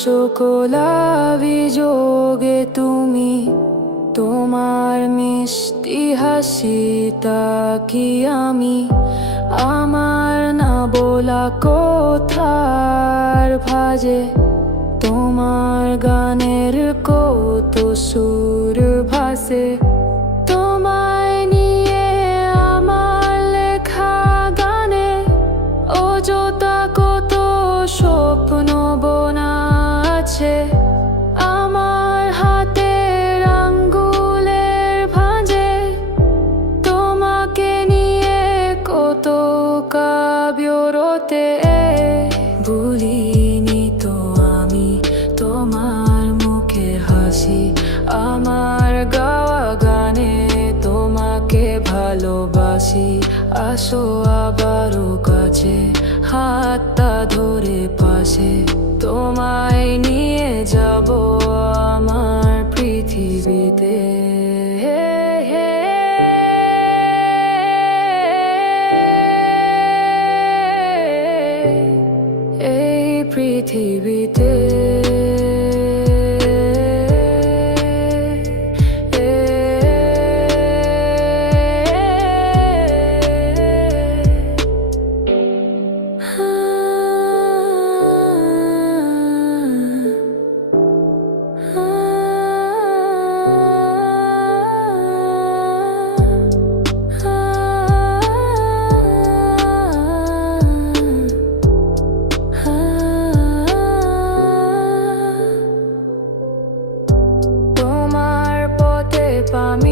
সকল অভিযোগে তুমি, তোমার মিষ্টি হাসিটা কি আমি আমার না বলা কথার ভাজে, তোমার গানের কত সুর ভাসে, তোমায় নিয়ে আমার লেখা গানে অযথা কত স্বপ্ন বোনা আছে আমার হাতের আঙ্গুলের ভাঁজে, তোমাকে নিয়ে কত কাব্য রতে ভুলিনি তো আমি তোমার মুখের হাসি, আমার গাওয়া গানে তোমাকে ভালোবাসি। আসো আবারও কাছে, হাতটা ধরে পাশে, তোমায় নিয়ে যাব আমার পৃথিবীতে। এই পৃথিবীতে আমি